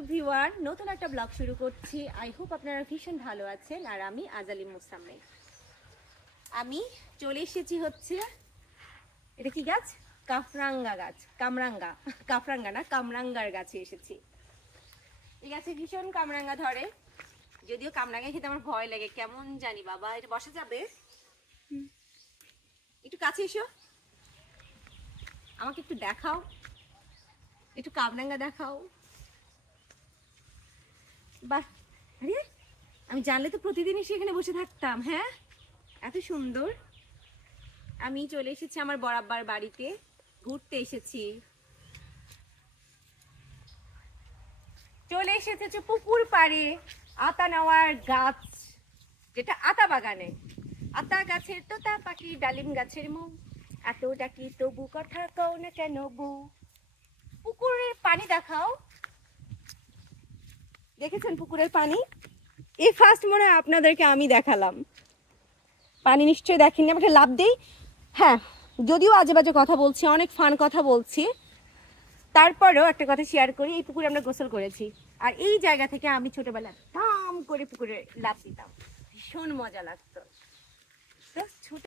Everyone, নতুন একটা blog শুরু করছি। আই হোপ আপনারা ভীষণ ভালো আছেন। আর আমি আজালি মুসাম্মেদ। আমি চলে এসেছি হচ্ছে, এটা কি গাছ? কাফরাঙ্গা গাছ। কাফরাঙ্গা না, কামরাঙ্গার গাছে এসেছি। এই গাছে ভীষণ কামরাঙ্গা ধরে, যদিও কামরাঙ্গা খেতে আমার ভয় লাগে, কেমন জানি। বাবা, এটা বসা যাবে? একটু কাছে এসো, আমাকে একটু দেখাও, একটু কামরাঙ্গা দেখাও। বাহ, আরে আমি জানলে তো প্রতিদিনই সেখানে বসে থাকতাম। হ্যাঁ, এত সুন্দর। আমি চলে এসেছি আমার বরাবর বাড়িতে, ঘুরতে এসেছি। চলে এসেছে পুকুর পাড়ে আতা নেওয়ার গাছ, যেটা আতা বাগানে। আতা গাছের তোতা পাখি, ডালিম গাছের মৌ, এত ডাকি তবু কথা কও না কেন বউ। পুকুরের পানি দেখাও। দেখেছেন পুকুরের পানি? এই ফার্স্ট মনে হয় আপনাদেরকে আমি দেখালাম। পানি নিশ্চয়ই দেখেননি। আমাকে লাভ দেই। হ্যাঁ, যদিও আজে বাজে কথা বলছি, অনেক ফান কথা বলছি, তারপরেও একটা কথা শেয়ার করি। এই পুকুরে আমরা গোসল করেছি, আর এই জায়গা থেকে আমি ছোটবেলায় দাম করে পুকুরে লাফ দিতাম, ভীষণ মজা লাগতো। ছোট